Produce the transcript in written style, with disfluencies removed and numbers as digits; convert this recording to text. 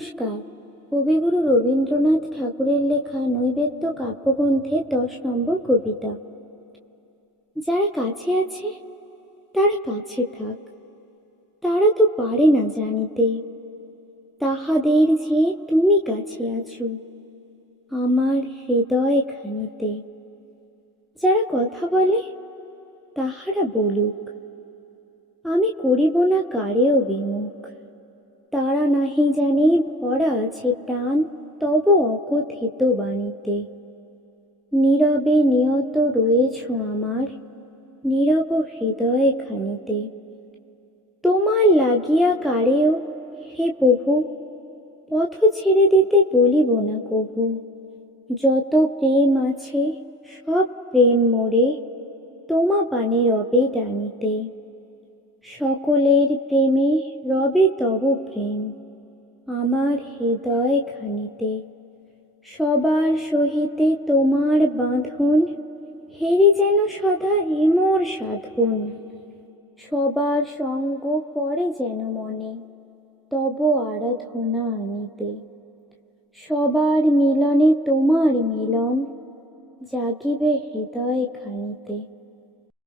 নমস্কার। কবিগুরু রবীন্দ্রনাথ ঠাকুরের লেখা নৈবেদ্য কাব্যগ্রন্থের 10 নম্বর কবিতা। যারা কাছে আছে তারা কাছে থাক, তারা তো পারে না জানিতে তাহাদের যে তুমি কাছে আছো আমার হৃদয় খানিতে। যারা কথা বলে তাহারা বলুক, আমি করিব না কারেও বিমুখ। তারা নাহি জানে ভরা আছে প্রাণ তব অকথিত বাণীতে। নীরবে নিয়ত রয়েছ আমার নীরব হৃদয় খানিতে। তোমার লাগিয়া কারেও হে প্রভু পথ ছেড়ে দিতে বলিব না কভু। যত প্রেম আছে সব প্রেম মোরে তোমা পানে রবে টানিতে। সকলের প্রেমে রবে তব প্রেম আমার হৃদয় খানিতে। সবার সহিতে তোমার বাঁধন হেরি যেন সদা এমোর সাধন। সবার সঙ্গ পড়ে যেন মনে তব আরাধনা আনিতে। সবার মিলনে তোমার মিলন জাগিবে হৃদয় খানিতে।